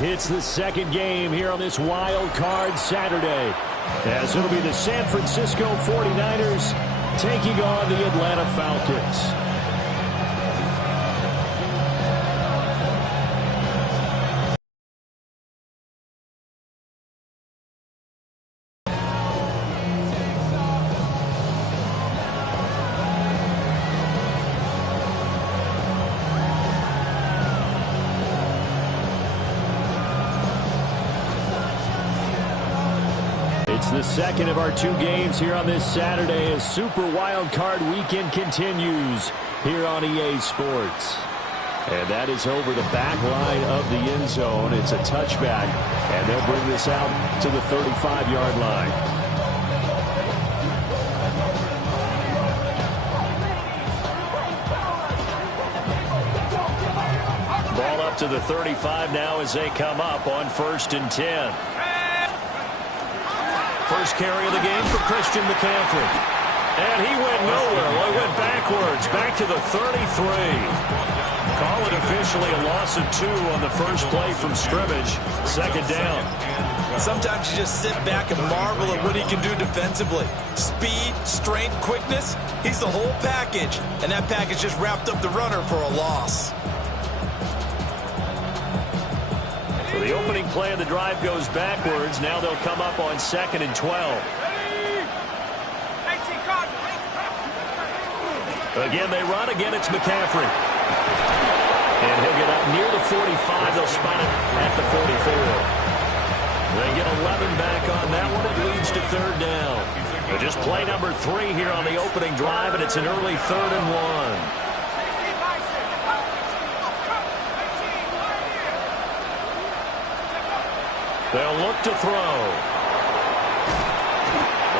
It's the second game here on this wild card Saturday, as it'll be the San Francisco 49ers taking on the Atlanta Falcons. It's the second of our two games here on this Saturday as Super Wild Card Weekend continues here on EA Sports. And that is over the back line of the end zone. It's a touchback, and they'll bring this out to the 35-yard line. Ball up to the 35 now as they come up on 1st and 10. First carry of the game for Christian McCaffrey. And he went nowhere. Well, he went backwards, back to the 33. Call it officially a loss of 2 on the first play from scrimmage. Second down. Sometimes you just sit back and marvel at what he can do defensively. Speed, strength, quickness. He's the whole package. And that package just wrapped up the runner for a loss. So the opening play of the drive goes backwards. Now they'll come up on 2nd and 12. Again, they run. Again, it's McCaffrey. And he'll get up near the 45. They'll spot it at the 44. They get 11 back on that one. It leads to 3rd down. But just play number 3 here on the opening drive, and it's an early 3rd and 1. They'll look to throw.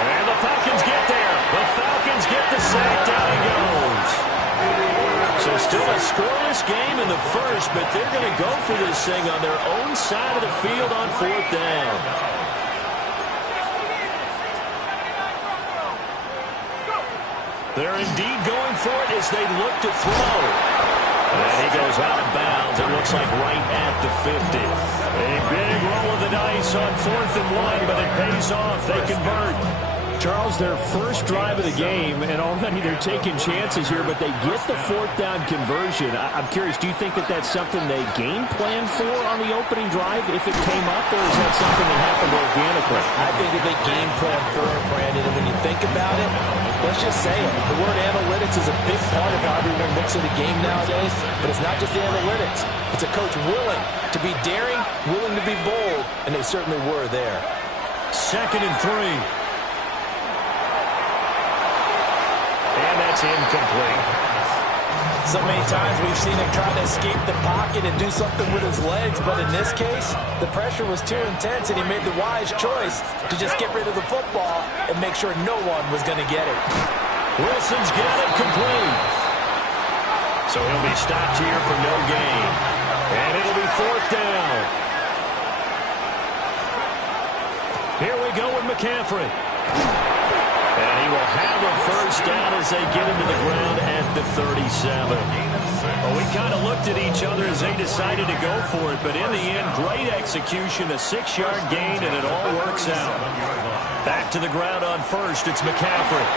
And the Falcons get there. The Falcons get the sack. Down he goes. So still a scoreless game in the first, but they're going to go for this thing on their own side of the field on 4th down. They're indeed going for it as they look to throw. And he goes out of bounds. It looks like right at the 50. A big roll of the dice on 4th and 1, but it pays off. They convert. Charles, their first drive of the game, and already they're taking chances here, but they get the 4th down conversion. I'm curious, do you think that that's something they game planned for on the opening drive if it came up, or is that something that happened organically? I think that they game planned for it, Brandon, and when you think about it, let's just say it. The word analytics is a big part of how everyone looks at the game nowadays, but it's not just the analytics. It's a coach willing to be daring, willing to be bold, and they certainly were there. 2nd and 3. And that's incomplete. So many times we've seen him try to escape the pocket and do something with his legs, but in this case, the pressure was too intense, and he made the wise choice to just get rid of the football and make sure no one was going to get it. Wilson's got it complete. So he'll be stopped here for no gain. And it'll be 4th down. Here we go with McCaffrey. And he will have a first down as they get him to the ground at the 37. Well, we kind of looked at each other as they decided to go for it, but in the end, great execution, a 6-yard gain, and it all works out. Back to the ground on 1st, it's McCaffrey.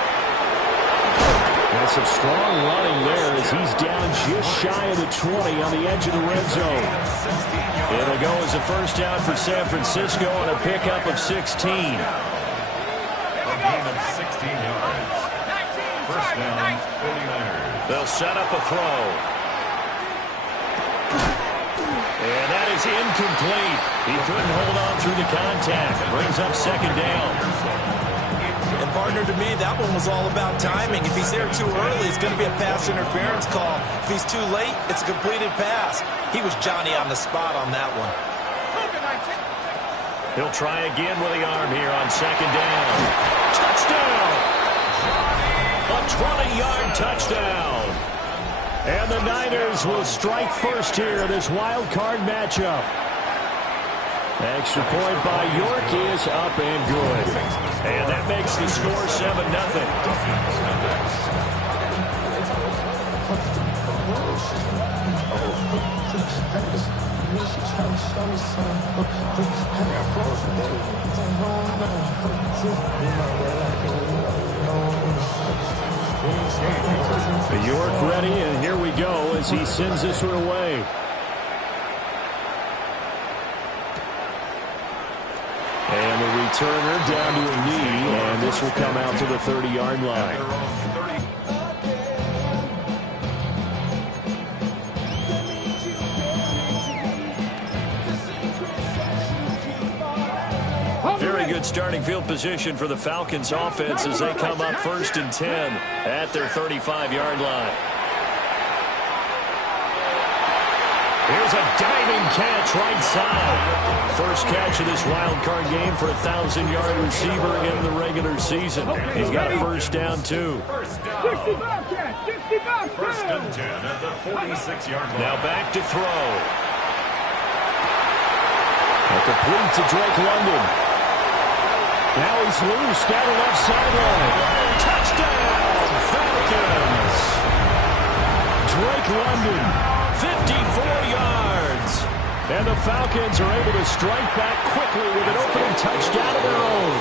And some strong running there as he's down just shy of the 20 on the edge of the red zone. It'll go as a first down for San Francisco on a pickup of 16. Gain of 16 yards. First down, 49ers. They'll set up a throw. And that is incomplete. He couldn't hold on through the contact. Brings up 2nd down. And partner, to me, that one was all about timing. If he's there too early, it's going to be a pass interference call. If he's too late, it's a completed pass. He was Johnny on the spot on that one. He'll try again with the arm here on 2nd down. Touchdown! A 20-yard touchdown. And the Niners will strike first here in this wild card matchup. Extra point by York is up and good. And that makes the score 7-0. York ready, and here we go as he sends this one away. And the returner down to a knee, and this will come out to the 30-yard line. Very good starting field position for the Falcons offense as they come up 1st and 10 at their 35-yard line. Here's a diving catch right side. First catch of this wild card game for a 1,000-yard receiver in the regular season. He's got a first down, too. First down. 1st and 10 at the 46-yard line. Now back to throw. A complete to Drake London. Now he's loose down the left sideline. Touchdown, Falcons. Drake London, 54 yards. And the Falcons are able to strike back quickly with an opening touchdown of their own.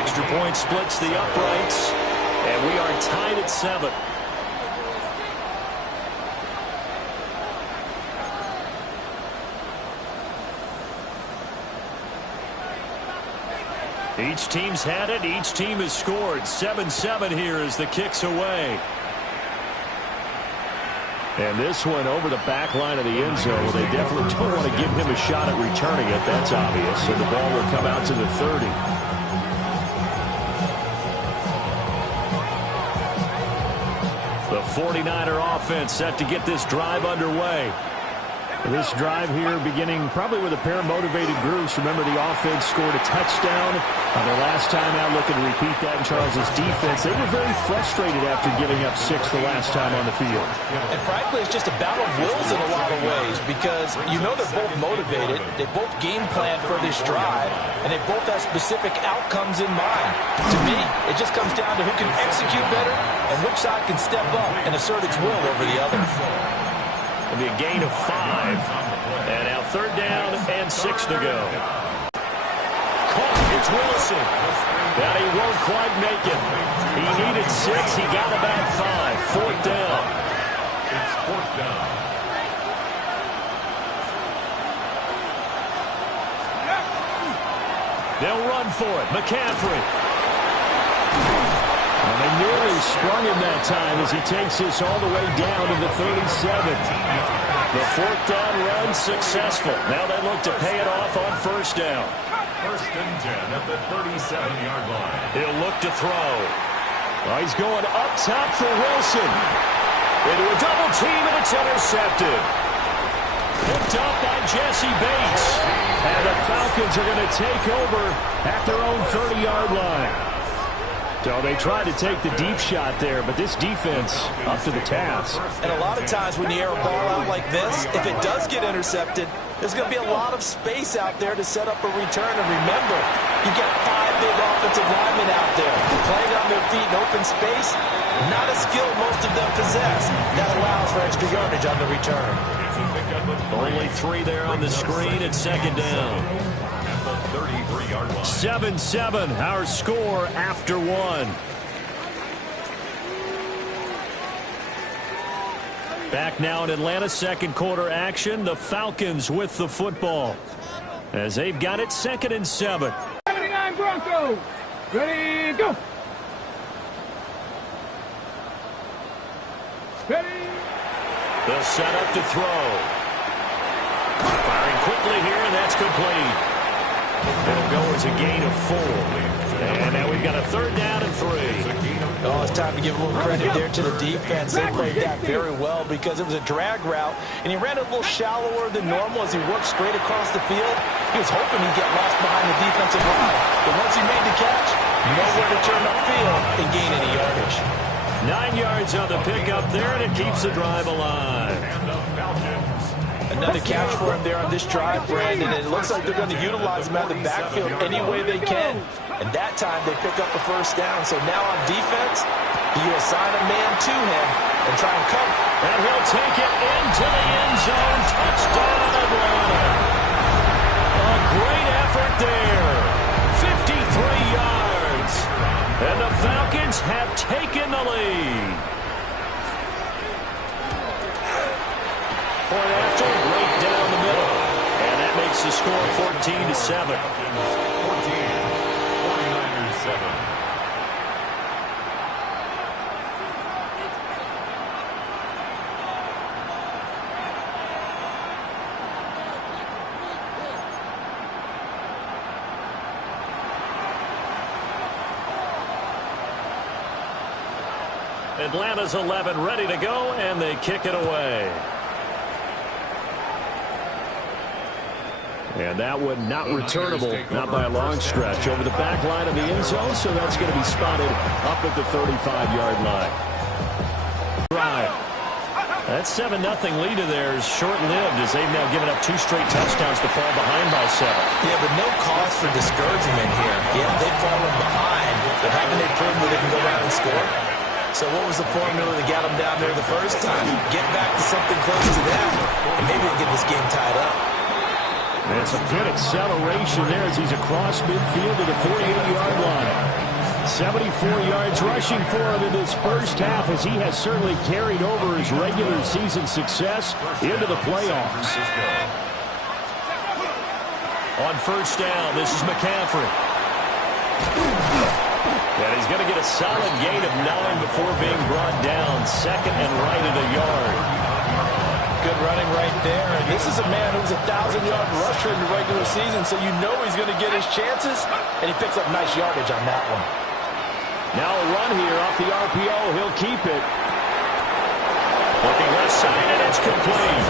Extra point splits the uprights, and we are tied at 7. Each team's had it. Each team has scored. 7-7 here as the kick's away. And this one over the back line of the end zone. They definitely don't want to give him a shot at returning it. That's obvious. So the ball will come out to the 30. The 49er offense set to get this drive underway. This drive here beginning probably with a pair of motivated groups. Remember, the offense scored a touchdown on their last time out. Looking to repeat that in Charles's defense. They were very frustrated after giving up 6 the last time on the field. And frankly, it's just a battle of wills in a lot of ways because you know they're both motivated. They both game plan for this drive, and they both have specific outcomes in mind. To me, it just comes down to who can execute better and which side can step up and assert its will over the other. It'll be a gain of 5. And now 3rd down and 6 to go. Caught. It's Wilson. But he won't quite make it. He needed 6. He got about 5. 4th down. It's 4th down. They'll run for it. McCaffrey. And they nearly sprung him that time as he takes this all the way down to the 37. The 4th down run successful. Now they look to pay it off on 1st down. 1st and 10 at the 37-yard line. He'll look to throw. Well, he's going up top for Wilson. Into a double team, and it's intercepted. Picked up by Jesse Bates. And the Falcons are going to take over at their own 30-yard line. So they tried to take the deep shot there, but this defense up to the task. And a lot of times when you air a ball out like this, if it does get intercepted, there's going to be a lot of space out there to set up a return. And remember, you've got 5 big offensive linemen out there playing on their feet in open space. Not a skill most of them possess. That allows for extra yardage on the return. Only 3 there on the screen at 2nd down. 7-7, our score after 1. Back now in Atlanta, 2nd quarter action. The Falcons with the football as they've got it 2nd and 7. 79 Broncos. Ready, go. Ready. They'll set up to throw. Firing quickly here, and that's complete. It'll go as a gain of 4. And now we've got a 3rd down and 3. Oh, it's time to give a little credit there to the defense. They played that very well because it was a drag route, and he ran it a little shallower than normal as he worked straight across the field. He was hoping he'd get lost behind the defensive line. But once he made the catch, nowhere to turn upfield and gain any yardage. 9 yards on the pickup there, and it keeps the drive alive. Another catch for him there on this drive, Brandon. And it looks like they're going to utilize him out of the backfield any way they can. And that time they pick up a 1st down. So now on defense, you assign a man to him and try and cover. And he'll take it into the end zone. Touchdown, Atlanta. A great effort there. 53 yards. And the Falcons have taken the lead. Point after, right down the middle. And that makes the score 14-7. 49ers 7. Atlanta's 11 ready to go, and they kick it away. And that one not returnable, not by a long stretch, over the back line of the end zone, so that's going to be spotted up at the 35-yard line. Drive. That 7-0 lead of theirs short-lived as they've now given up 2 straight touchdowns to fall behind by 7. Yeah, but no cause for discouragement here. Yeah, they've fallen behind, but haven't they proven that they can go down and score? So what was the formula that got them down there the first time? Get back to something close to that, and maybe they'll get this game tied up. And it's a good acceleration there as he's across midfield to the 48-yard line. 74 yards rushing for him in this first half as he has certainly carried over his regular season success into the playoffs. On first down, this is McCaffrey. And he's going to get a solid gain of 9 before being brought down. Second and right at a yard. Good running right there. And this is a man who's a 1,000-yard rusher in the regular season, so you know he's going to get his chances. And he picks up nice yardage on that one. Now a run here off the RPO. He'll keep it. Looking left side, and it's complete.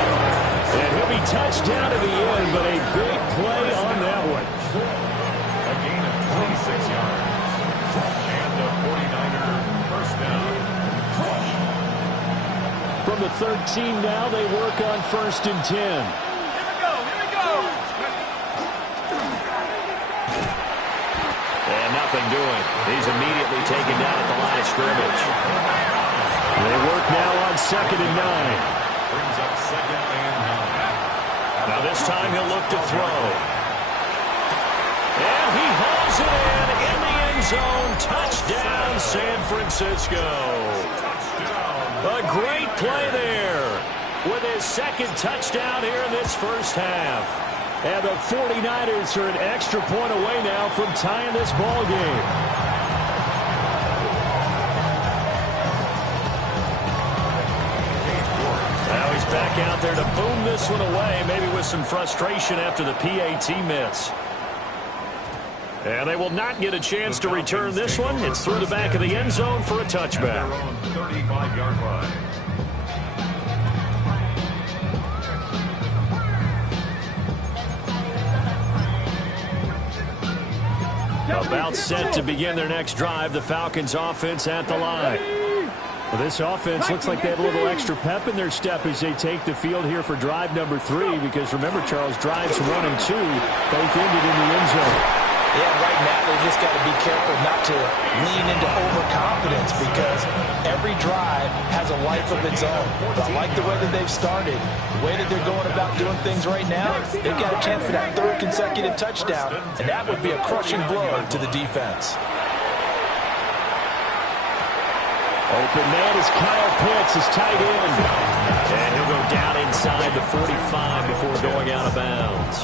And he'll be touched down to the end, but a big play on that one. A gain of 26 yards. And a 49er first down. From the 13 now, they work on first and 10. Here we go. And nothing doing. He's immediately taken down at the line of scrimmage. They work now on second and 9. Brings up second and 9. Now this time he'll look to throw. And he hauls it in the end zone. Touchdown, San Francisco. A great play there with his second touchdown here in this first half. And the 49ers are an extra point away now from tying this ball game. Now he's back out there to boom this one away, maybe with some frustration after the PAT miss. And they will not get a chance to return this one. It's through the back of the end zone for a touchback. 35-yard line. About set to begin their next drive. The Falcons offense at the line. Well, this offense looks like they have a little extra pep in their step as they take the field here for drive number 3. Because remember, Charles, drives 1 and 2 both ended in the end zone. Yeah, right now they just got to be careful not to lean into overconfidence because every drive has a life of its own. But I like the way that they've started, the way that they're going about doing things right now. They've got a chance for that 3rd consecutive touchdown, and that would be a crushing blow to the defense. Open man is Kyle Pitts, his tight end. And he'll go down inside the 45 before going out of bounds.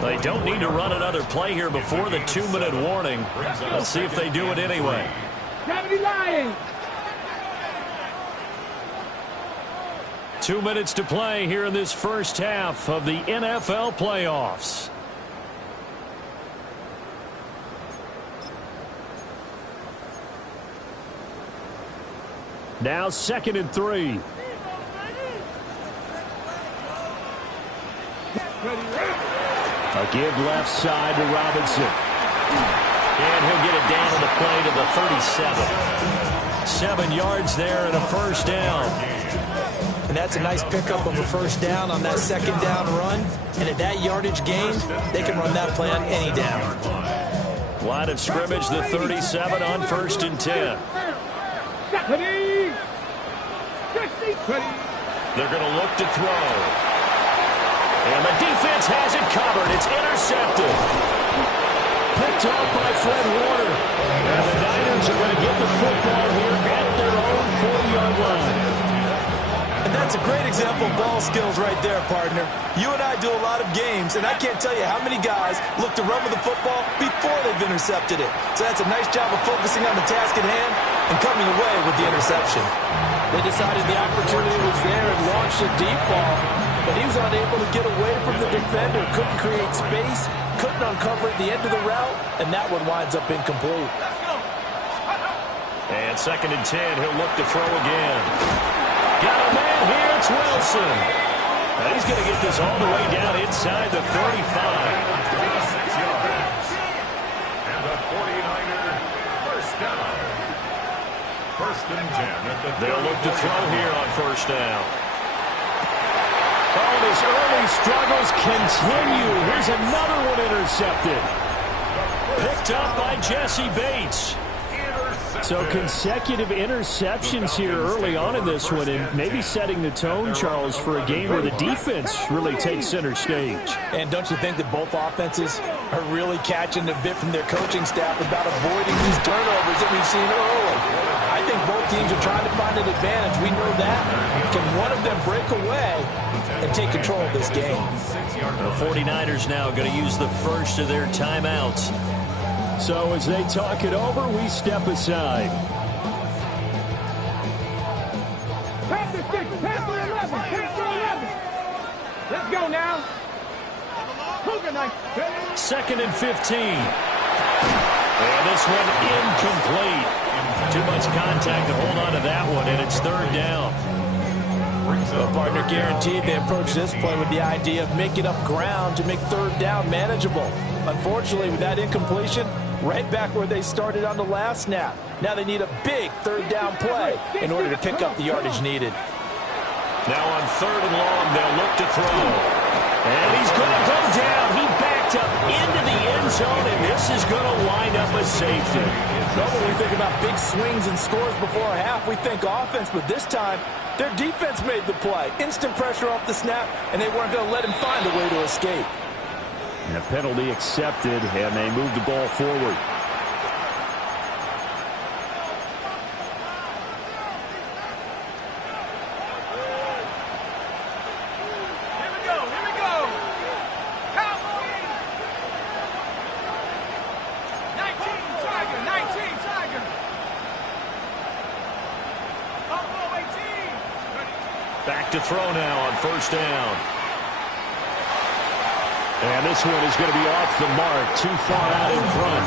They don't need to run another play here before the 2-minute warning. Let's see if they do it anyway. 2 minutes to play here in this first half of the NFL playoffs. Now 2nd and 3. A give left side to Robinson. And he'll get it down on the play to the 37. 7 yards there and a first down. And that's a nice pickup of a first down on that 2nd down run. And at that yardage gain, they can run that play on any down. Line of scrimmage, the 37 on 1st and 10. They're going to look to throw. And the defense has it covered. It's intercepted. Picked off by Fred Warner. And the Niners are going to get the football here at their own 40-yard line. And that's a great example of ball skills right there, partner. You and I do a lot of games, and I can't tell you how many guys look to run with the football before they've intercepted it. So that's a nice job of focusing on the task at hand and coming away with the interception. They decided the opportunity was there and launched a deep ball, but he was unable to get away from the defender, couldn't create space, couldn't uncover at the end of the route, and that one winds up incomplete. And 2nd and 10, he'll look to throw again. Got a man here, it's Wilson. And he's going to get this all the way down inside the 35. 36 yards. And the 49er first down. 1st and 10 at the They'll look to throw here on 1st down. Oh, his early struggles continue. Here's another one intercepted. Picked up by Jesse Bates. So consecutive interceptions here early on in this one, and maybe setting the tone, Charles, for a game where the defense really takes center stage. And don't you think that both offenses are really catching a bit from their coaching staff about avoiding these turnovers that we've seen early? I think both teams are trying to find an advantage. We know that. Can one of them break away and take control of this game? The 49ers now going to use the first of their timeouts. So as they talk it over, we step aside. Pass the 6, pass the 11, pass the 11. Let's go now. 2nd and 15. And this one incomplete. Too much contact to hold on to that one, and it's 3rd down. Well, partner, guaranteed they approach this play with the idea of making up ground to make 3rd down manageable. Unfortunately, with that incompletion, right back where they started on the last snap. Now they need a big 3rd down play in order to pick up the yardage needed. Now on 3rd and long, they'll look to throw. And he's going to go down. He backed up into the end zone, and this is going to wind up a safety. Well, when we think about big swings and scores before a half, we think offense, but this time, their defense made the play. Instant pressure off the snap, and they weren't going to let him find a way to escape. And a penalty accepted, and they move the ball forward. Back to throw now on 1st down. And this one is going to be off the mark, too far out in front.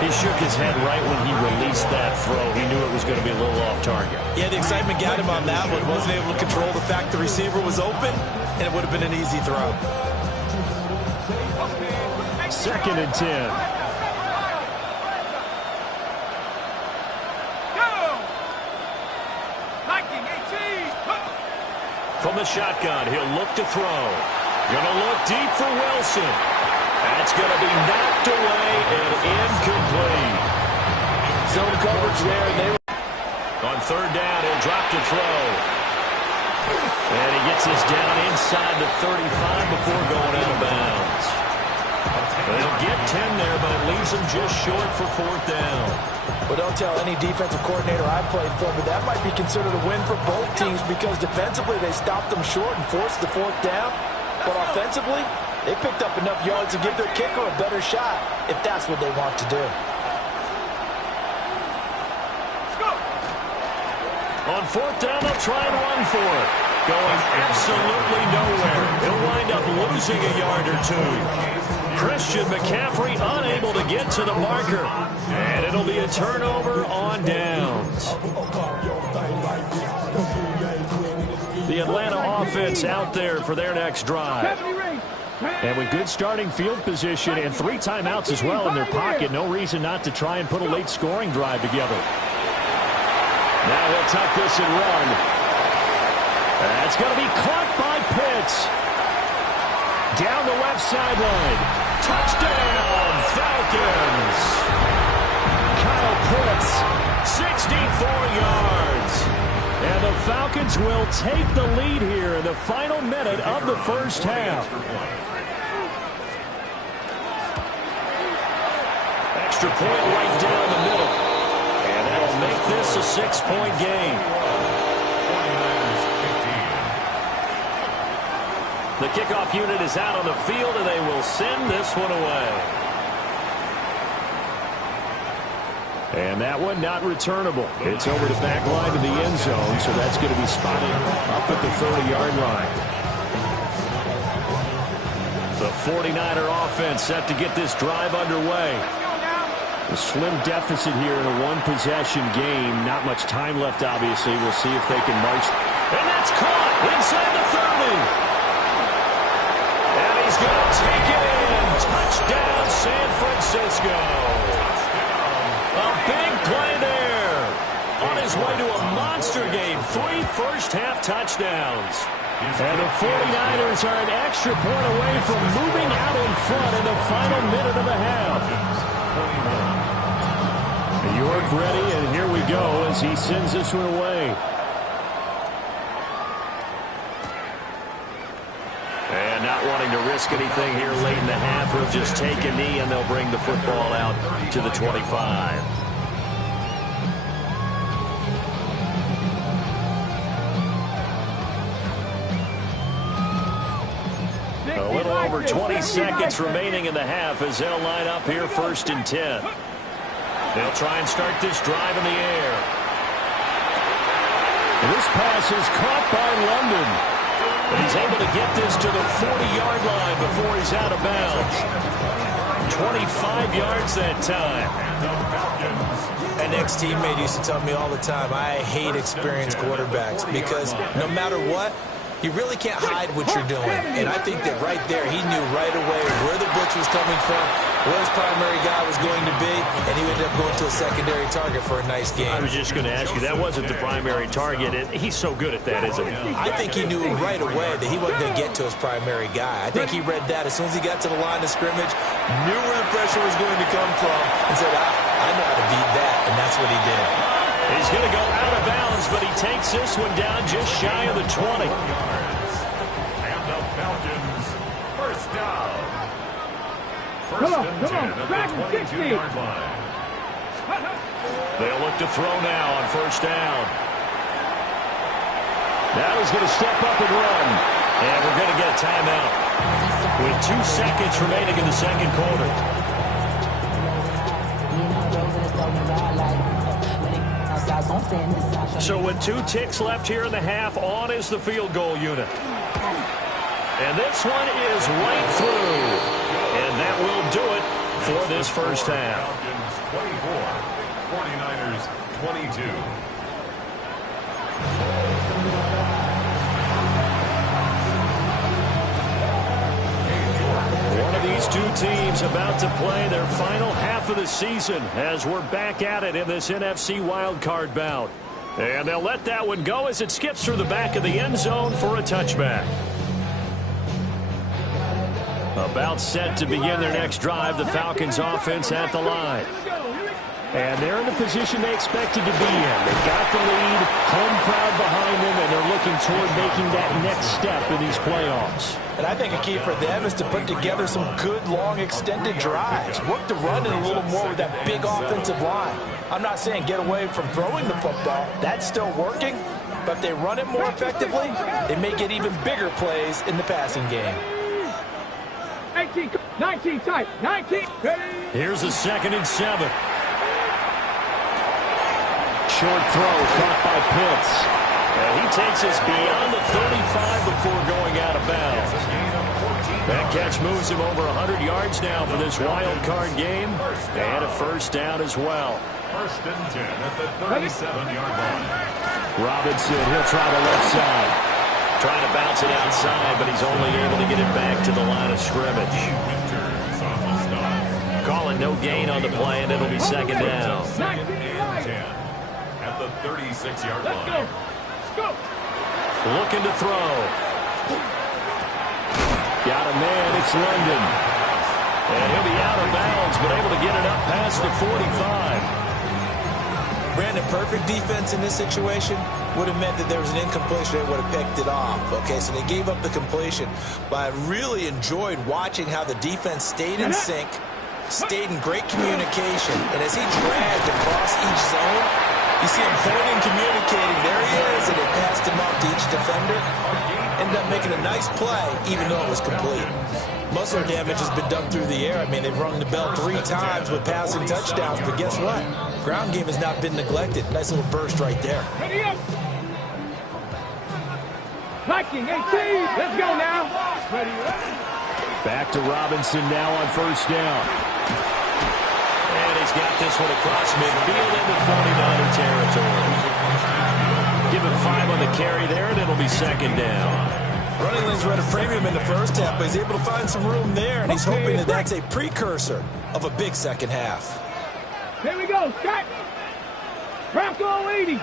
He shook his head right when he released that throw. He knew it was going to be a little off target. Yeah, the excitement got him on that one. Wasn't able to control the fact the receiver was open, and it would have been an easy throw. 2nd and 10. From the shotgun, he'll look to throw. Gonna look deep for Wilson. That's going to be knocked away and incomplete. Zone coverage there. And they on 3rd down, he'll drop to throw. And he gets this down inside the 35 before going out of bounds. They'll get 10 there, but it leaves them just short for 4th down. Well, don't tell any defensive coordinator I played for, but that might be considered a win for both teams because defensively they stopped them short and forced the 4th down. But offensively, they picked up enough yards to give their kicker a better shot if that's what they want to do. On 4th down, they'll try and run for it. Going absolutely nowhere. He'll wind up losing a yard or two. Christian McCaffrey unable to get to the marker. And it'll be a turnover on downs. The Atlanta offense out there for their next drive. And with good starting field position and 3 timeouts as well in their pocket, no reason not to try and put a late scoring drive together. Now he'll tuck this and run. That's going to be caught by Pitts. Down the left sideline. Touchdown, Falcons. Kyle Pitts, 64 yards. And the Falcons will take the lead here in the final minute of the first half. Extra point right down the middle. And that'll make this a 6-point game. The kickoff unit is out on the field, and they will send this one away. And that one not returnable. It's over the back line of the end zone, so that's going to be spotted up at the 30-yard line. The 49er offense set to get this drive underway. A slim deficit here in a one-possession game. Not much time left, obviously. We'll see if they can march. And that's caught inside the 30. And he's going to take it in. Touchdown, San Francisco. A big play there. On his way to a monster game. 3 first-half touchdowns. And the 49ers are an extra point away from moving out in front in the final minute of the half. York ready, and here we go as he sends this one away. And not wanting to risk anything here late in the half, he'll just take a knee, and they'll bring the football out to the 25. A little over 20 seconds remaining in the half as they'll line up here 1st and 10. They'll try and start this drive in the air. This pass is caught by London. But he's able to get this to the 40-yard line before he's out of bounds. 25 yards that time. An ex-teammate used to tell me all the time, I hate experienced quarterbacks because no matter what, you really can't hide what you're doing. And I think that right there, he knew right away where the blitz was coming from, where his primary guy was going to be, and he ended up going to a secondary target for a nice game. I was just going to ask you, that wasn't the primary target. He's so good at that, isn't he? I think he knew right away that he wasn't going to get to his primary guy. I think he read that as soon as he got to the line of scrimmage, knew where the pressure was going to come from, and said, I know how to beat that, and that's what he did. He's going to go out of bounds, but he takes this one down just shy of the 20. And the Falcons, first down. Come on, back to 22-yard line. They'll look to throw now on 1st down. Now he's going to step up and run. And we're going to get a timeout with 2 seconds remaining in the second quarter. So with 2 ticks left here in the half, on is the field goal unit. And this one is right through. And that will do it for this first half. Falcons 24, 49ers 22. One of these 2 teams about to play their final half of the season as we're back at it in this NFC wildcard bout. And they'll let that one go as it skips through the back of the end zone for a touchback. About set to begin their next drive, the Falcons offense at the line. And they're in the position they expected to be in. They've got the lead, home crowd behind them, and they're looking toward making that next step in these playoffs. And I think a key for them is to put together some good, long, extended drives. Work the run in a little more with that big offensive line. I'm not saying get away from throwing the football. That's still working. But if they run it more effectively, they may get even bigger plays in the passing game. 18, 19 tight, 19. Here's a 2nd and 7. Short throw caught by Pitts. And he takes us beyond the 35 before going out of bounds. That catch moves him over 100 yards now for this wild card game. And a 1st down as well. 1st and 10 at the 37-yard line. Robinson, he'll try the left side. Trying to bounce it outside, but he's only able to get it back to the line of scrimmage. Calling no gain on the play, and it'll be 2nd down. 2nd and 10 at the 36-yard line. Let's go. Looking to throw. Got a man, it's London. And he'll be out of bounds, but able to get it up past the 45. Brandon, perfect defense in this situation would have meant that there was an incompletion. They would have picked it off. Okay, so they gave up the completion. But I really enjoyed watching how the defense stayed in sync, stayed in great communication. And as he dragged across each zone, you see him pointing, communicating. There he is, and it passed him off to each defender. Ended up making a nice play, even though it was complete. Most of their damage has been done through the air. I mean, they've rung the bell 3 times with passing touchdowns, but guess what? Ground game has not been neglected. Nice little burst right there. Ready up. Hiking, 18. Let's go now. Ready up. Back to Robinson now on first down. And he's got this one across midfield into 49er territory. Give him 5 on the carry there, and it'll be second down. Running lanes were at a premium in the first half, but he's able to find some room there, and he's hoping that that's a precursor of a big second half. Here we go, Scott. Bronco 80.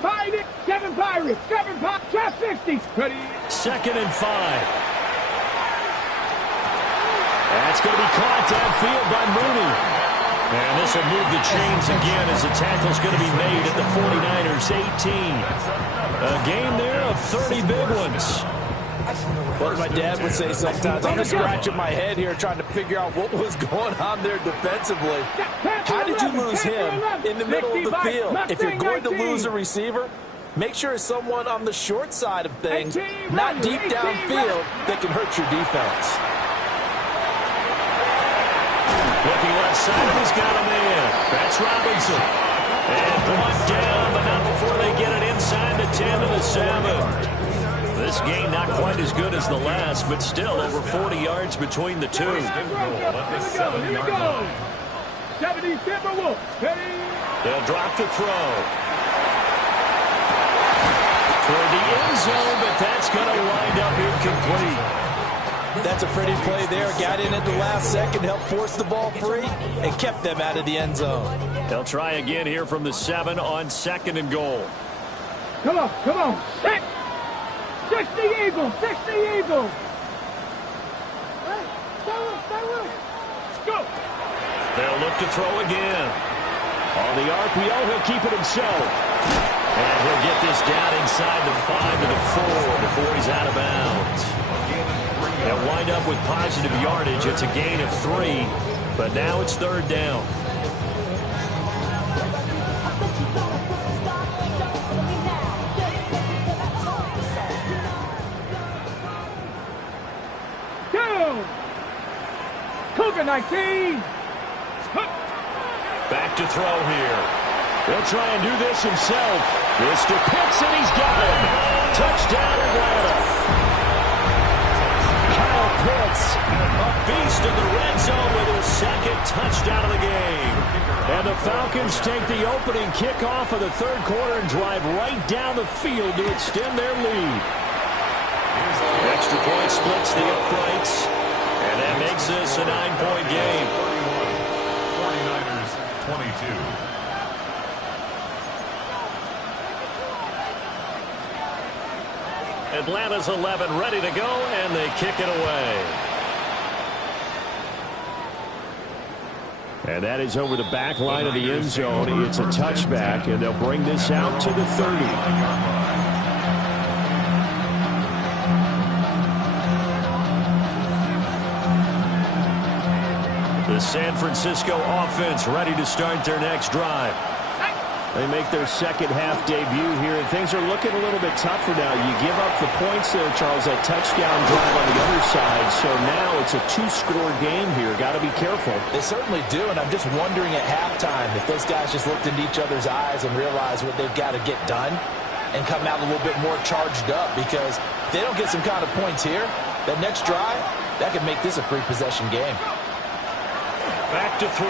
Pirates, 7 Pirates, 7 Pirates, trap 60. Ready? Second and 5. That's going to be caught downfield by Mooney. And this will move the chains again as the tackle's going to be made at the 49ers 18. A game there of 30 big ones. What my dad would say sometimes, I'm just scratching my head here trying to figure out what was going on there defensively. How did you lose him in the middle of the field? If you're going to lose a receiver, make sure it's someone on the short side of things, not deep downfield, that can hurt your defense. Looking left side, he's got a man. That's Robinson. And brought down, but not before they get it inside the 10 to the 7. This game not quite as good as the last, but still over 40 yards between the two. Here we go. 70 Timberwolves. They'll drop the throw. Toward the end zone, but that's going to wind up incomplete. That's a pretty play there. Got in at the last second, helped force the ball free, and kept them out of the end zone. They'll try again here from the 7 on 2nd and goal. Come on, come on. Set. 60 Eagles, 60 Eagles. Hey, stay with it. Go. They'll look to throw again. On the RPO, he'll keep it himself. And he'll get this down inside the 5 to the 4 before he's out of bounds. They'll wind up with positive yardage. It's a gain of 3, but now it's 3rd down. Cougar 19. Back to throw here. He'll try and do this himself. This to Pitts, and he's got him. Touchdown, Atlanta. Kyle Pitts, a beast in the red zone with his 2nd touchdown of the game. And the Falcons take the opening kickoff of the 3rd quarter and drive right down the field to extend their lead. Extra point splits the uprights. And that makes this a 9-point game. 49ers 22. Atlanta's 11 ready to go, and they kick it away. And that is over the back line of the end zone. It's a touchback, and they'll bring this out to the 30. The San Francisco offense ready to start their next drive. They make their second half debut here, and things are looking a little bit tougher now. You give up the points there, Charles, that touchdown drive on the other side. So now it's a 2-score game here. Got to be careful. They certainly do, and I'm just wondering at halftime if those guys just looked into each other's eyes and realized what they've got to get done and come out a little bit more charged up, because if they don't get some kind of points here, that next drive, that could make this a free-possession game. Back to throw.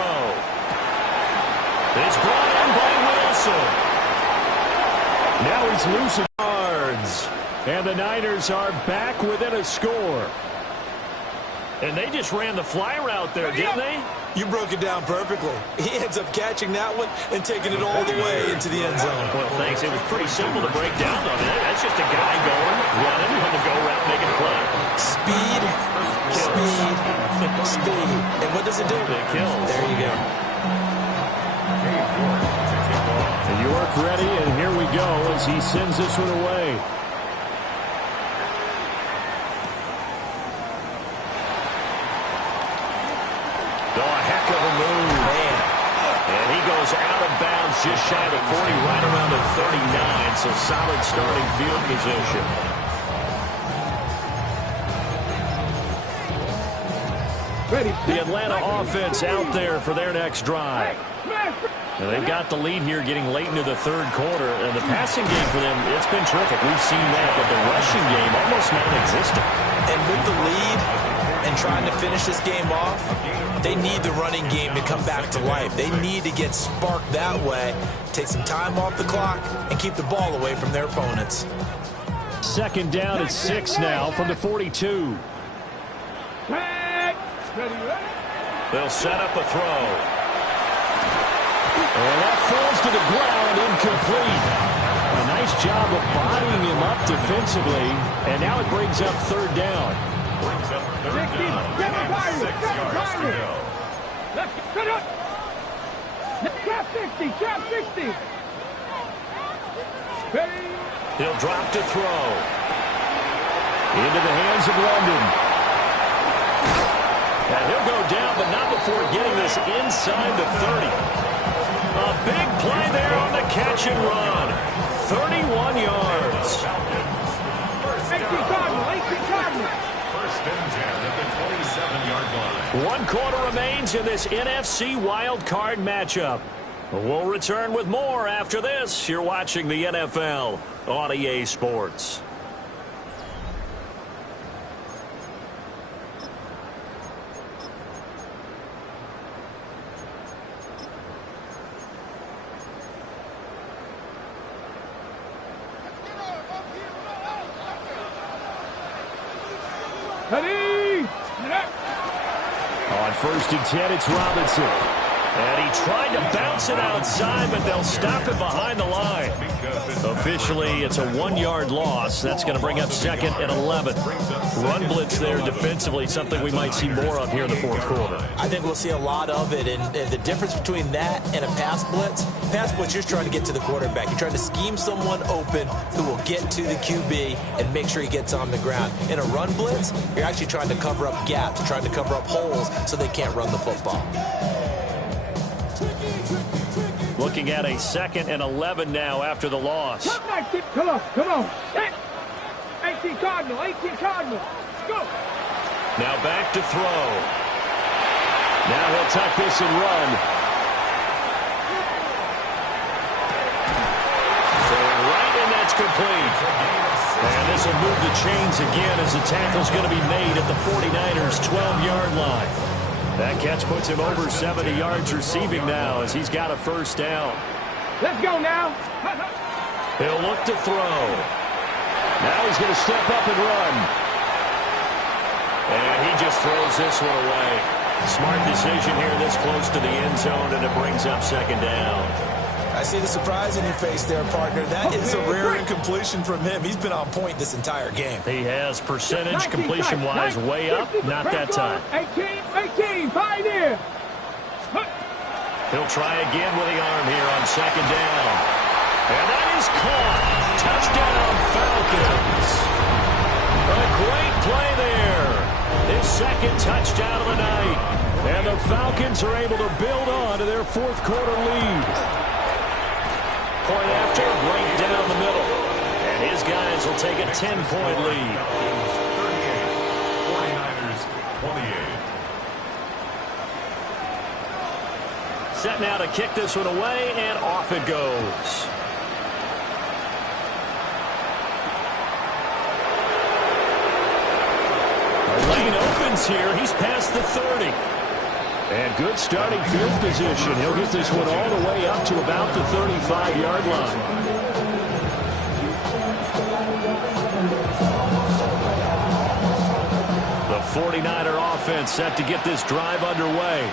It's brought in by Wilson. Now he's losing yards. And the Niners are back within a score. And they just ran the fly route there, didn't they? You broke it down perfectly. He ends up catching that one and taking it all the way into the end zone. Well, thanks. It was pretty simple to break down. I mean, that's just a guy going, running on the go route, making a play. Speed, speed, speed. And what does it do? It kills. There you go. York ready, and here we go as he sends this one away. A heck of a move. Man. And he goes out of bounds just shy of the 40, right around the 39, so solid starting field position. Ready. The Atlanta offense out there for their next drive. Now they've got the lead here getting late into the third quarter, and the passing game for them, it's been terrific. We've seen that, but the rushing game almost non-existent. And with the lead and trying to finish this game off, they need the running game to come back to life. They need to get sparked that way, take some time off the clock, and keep the ball away from their opponents. Second down at 6 now from the 42. They'll set up a throw. And that falls to the ground, incomplete. A nice job of bodying him up defensively, and now it brings up third down. Brings up third down. 6 yards to go. Let's get up. Trap 60, trap 60. Ready. He'll drop to throw. Into the hands of London. And he'll go down, but not before getting this inside the 30. A big play there on the catch and run. 31 yards. 18 Cardinal. First and 10 at the 27-yard line. 1 quarter remains in this NFC wildcard matchup. We'll return with more after this. You're watching the NFL on EA Sports. Ready. On first and 10, it's Robinson. And he tried to bounce it outside, but they'll stop it behind the line. Officially, it's a 1-yard loss. That's going to bring up second and 11. Run blitz there defensively, something we might see more of here in the fourth quarter. I think we'll see a lot of it, and the difference between that and a pass blitz, you're trying to get to the quarterback. You're trying to scheme someone open who will get to the QB and make sure he gets on the ground. In a run blitz, you're actually trying to cover up gaps, trying to cover up holes so they can't run the football. Looking at a second and 11 now after the loss. Come on. 18 Cardinal. Let's go. Now back to throw. Now he'll tuck this and run. Throwing right, and that's complete. And this will move the chains again as the tackle's going to be made at the 49ers' 12-yard line. That catch puts him over 70 yards receiving now as he's got a first down. Let's go now. He'll look to throw. Now he's going to step up and run. And he just throws this one away. Smart decision here this close to the end zone, and it brings up second down. I see the surprise in your face there, partner. That is a rare incompletion from him. He's been on point this entire game. He has percentage completion-wise way up. Not that time. 18, Pioneer. He'll try again with the arm here on second down. And that is caught. Touchdown, Falcons. A great play there. His second touchdown of the night. And the Falcons are able to build on to their fourth quarter lead. Point after, right down the middle. And his guys will take a 10-point lead. 38, 49ers 28. Set now to kick this one away, and off it goes. The lane opens here. He's past the 30. And good starting field position. He'll get this one all the way up to about the 35-yard line. The 49er offense set to get this drive underway.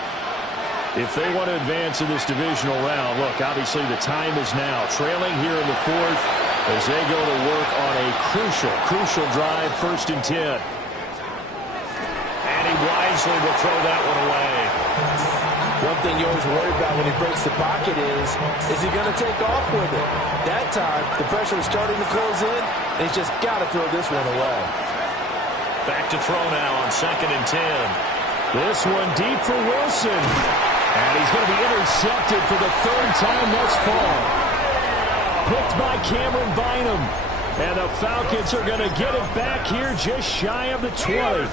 If they want to advance in this divisional round, look, obviously the time is now. Trailing here in the fourth as they go to work on a crucial drive, 1st and 10. And he wisely will throw that one away. One thing you always worry about when he breaks the pocket is he going to take off with it? That time, the pressure was starting to close in, and he's just got to throw this one away. Back to throw now on 2nd and 10. This one deep for Wilson. And he's going to be intercepted for the 3rd time thus far. Picked by Cameron Bynum. And the Falcons are going to get it back here just shy of the 20.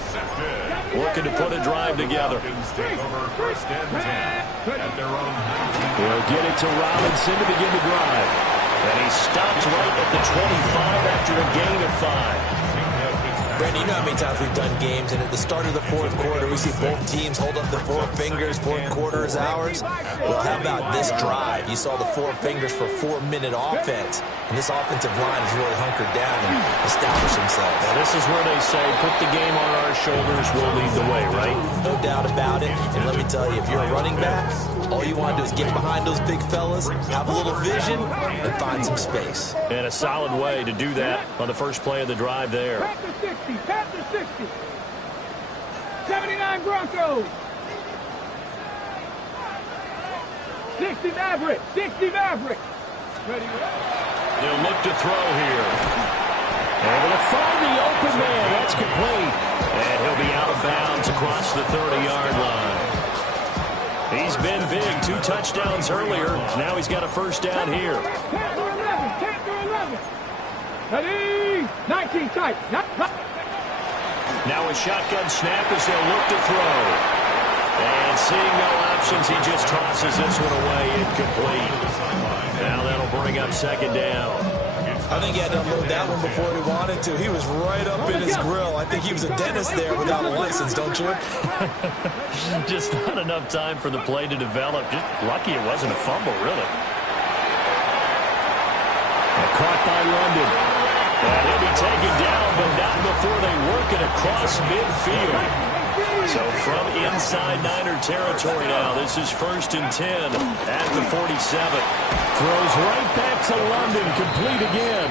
Looking to put a drive together. He'll get it to Robinson to begin the drive. And he stopped right at the 25 after a gain of 5. Brandon, you know how many times we've done games, and at the start of the 4th quarter, we see both teams hold up the 4 fingers, 4th quarter is ours. Well, how about this drive? You saw the 4 fingers for 4-minute offense, and this offensive line has really hunkered down and established themselves. Now, this is where they say, put the game on our shoulders, we'll lead the way, right? No doubt about it, and let me tell you, if you're a running back, all you want to do is get behind those big fellas, have a little vision, and find some space. And a solid way to do that on the first play of the drive there. Pat to 60. 79 Broncos. 60 Maverick. 60 Maverick. Ready? They'll look to throw here. Able to find the open man. That's complete. And he'll be out of bounds across the 30-yard line. He's been big. 2 touchdowns earlier. Now he's got a 1st down here. 10 to 11. Ready? 19 tight. Now a shotgun snap as they'll look to throw. And seeing no options, he just tosses this one away, incomplete. Now that'll bring up 2nd down. I think he had to unload that one before he wanted to. He was right up in his grill. I think he was a dentist there without a license, don't you? Just not enough time for the play to develop. Just lucky it wasn't a fumble, really. Caught by London. And he'll be taken down, but not before they work it across midfield. So from inside Niner territory now, this is 1st and 10 at the 47. Throws right back to London, complete again.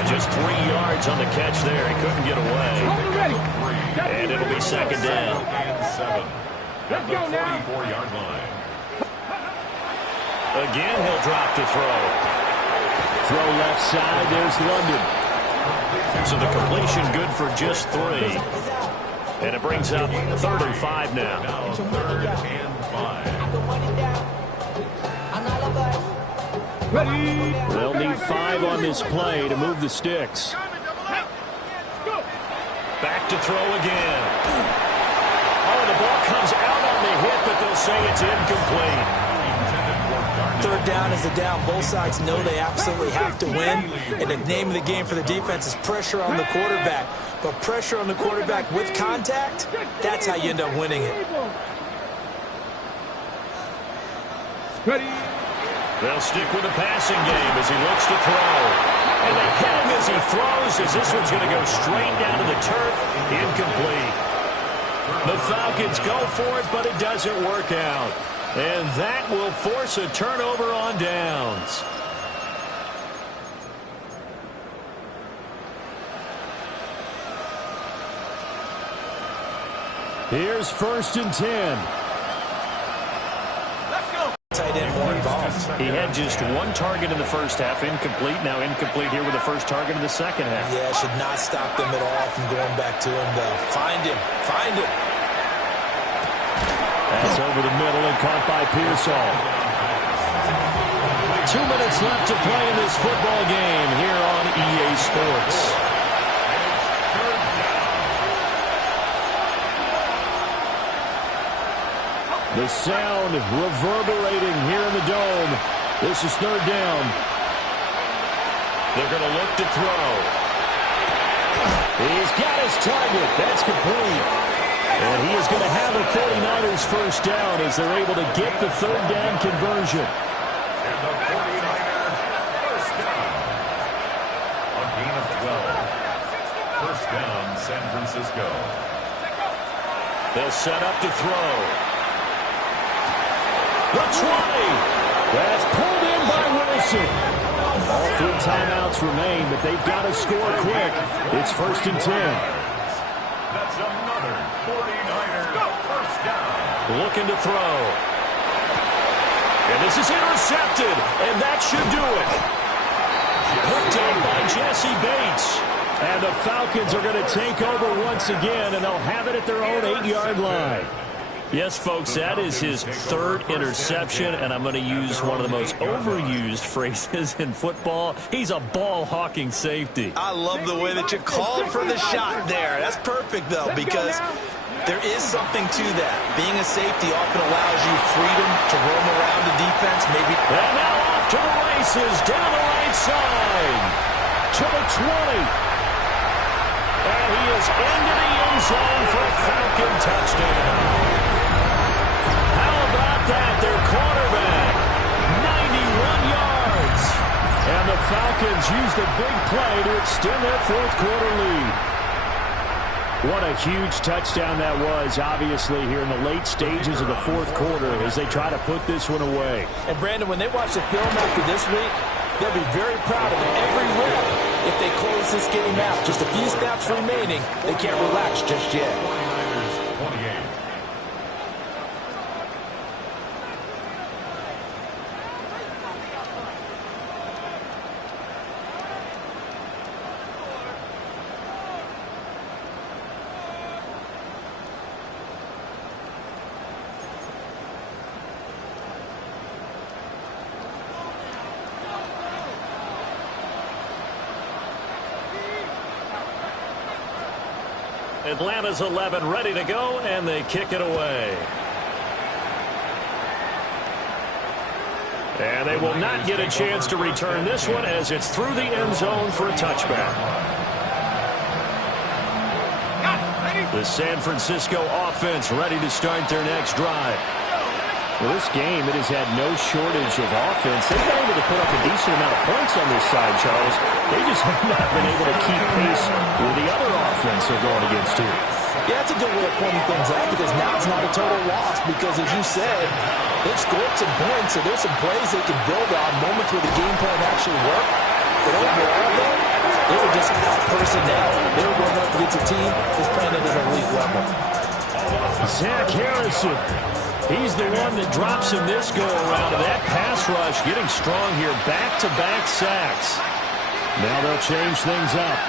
And just 3 yards on the catch there. He couldn't get away. And it'll be 2nd down. At the 44-yard line. Again, he'll drop to throw. Throw left side, there's London. So the completion good for just 3. And it brings up 3rd and 5 now. 3rd and 5. They'll need 5 on this play to move the sticks. Back to throw again. Oh, the ball comes out on the hit, but they'll say it's incomplete. 3rd down is the down. Both sides know they absolutely have to win. And the name of the game for the defense is pressure on the quarterback. But pressure on the quarterback with contact, that's how you end up winning it. They'll stick with the passing game as he looks to throw. And they hit him as he throws, as this one's going to go straight down to the turf. Incomplete. The Falcons go for it, but it doesn't work out. And that will force a turnover on downs. Here's 1st and 10. Let's go. Tight end more involved. He had just 1 target in the first half, incomplete. Now incomplete here with the first target in the second half. Yeah, should not stop them at all from going back to him, though. Find him. Find him. That's over the middle and caught by Pearsall. 2 minutes left to play in this football game here on EA Sports. The sound reverberating here in the dome. This is 3rd down. They're going to look to throw. He's got his target. That's complete. And he is going to have a 49ers 1st down as they're able to get the 3rd down conversion. And the 49er 1st down. A gain of 12. 1st down, San Francisco. They'll set up to throw. The 20. That's pulled in by Wilson. All 3 timeouts remain, but they've got to score quick. It's 1st and 10. That's another 49er first down. Looking to throw. And this is intercepted, and that should do it. Hooked up by Jesse Bates. And the Falcons are going to take over once again, and they'll have it at their own 8-yard line. Yes, folks, that is his 3rd interception, and I'm going to use one of the most overused phrases in football. He's a ball-hawking safety. I love the way that you called for the shot there. That's perfect, though, because there is something to that. Being a safety often allows you freedom to roam around the defense. Maybe. And now off to the races, down the right side, to the 20. And he is into the end zone for a Falcon touchdown. How about that? Their quarterback, 91 yards. And the Falcons use the big play to extend their 4th quarter lead. What a huge touchdown that was, obviously, here in the late stages of the 4th quarter as they try to put this one away. And, Brandon, when they watch the film after this week, they'll be very proud of every rep if they close this game out. Just a few snaps remaining. They can't relax just yet. 49ers 28. Atlanta's 11 ready to go, and they kick it away. And they will not get a chance to return this one as it's through the end zone for a touchback. The San Francisco offense ready to start their next drive. Well, this game, it has had no shortage of offense. They've been able to put up a decent amount of points on this side, Charles. They just have not been able to keep pace with the other offense they're going against here. Yeah, that's a good way of pointing things out because now it's not a total loss because, as you said, they've scored some points, so there's some plays they can build on, moments where the game plan actually worked. But overall, though, they were just out personnel. They were going up against a team that's playing at an elite level. Zach Harrison. He's the one that drops him this go-around. That pass rush getting strong here. Back-to-back sacks. Now they'll change things up.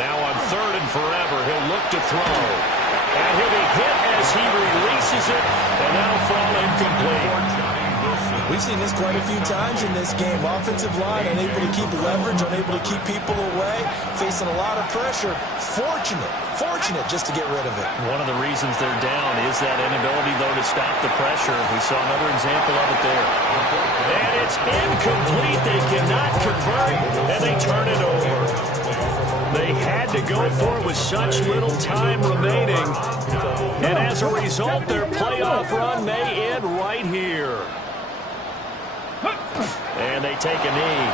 Now on 3rd and forever, he'll look to throw. And he'll be hit as he releases it, and that'll fall incomplete. We've seen this quite a few times in this game. Offensive line unable to keep leverage, unable to keep people away, facing a lot of pressure. Fortunate just to get rid of it. One of the reasons they're down is that inability, though, to stop the pressure. We saw another example of it there. And it's incomplete. They cannot convert, and they turn it over. They had to go for it with such little time remaining. And as a result, their playoff run may end right here. And they take a knee.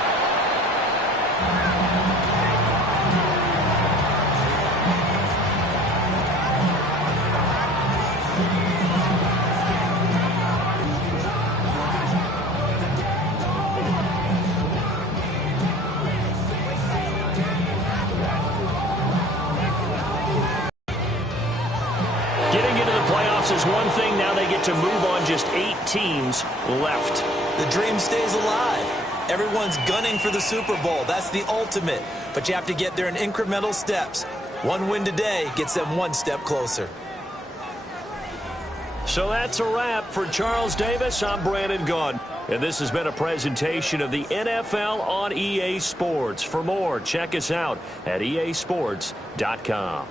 Getting into the playoffs is one thing. Now they get to move on. Just 8 teams left. The dream stays alive. Everyone's gunning for the Super Bowl. That's the ultimate. But you have to get there in incremental steps. One win today gets them one step closer. So that's a wrap for Charles Davis. I'm Brandon Gaudin. And this has been a presentation of the NFL on EA Sports. For more, check us out at easports.com.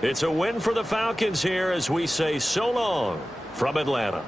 It's a win for the Falcons here as we say so long from Atlanta.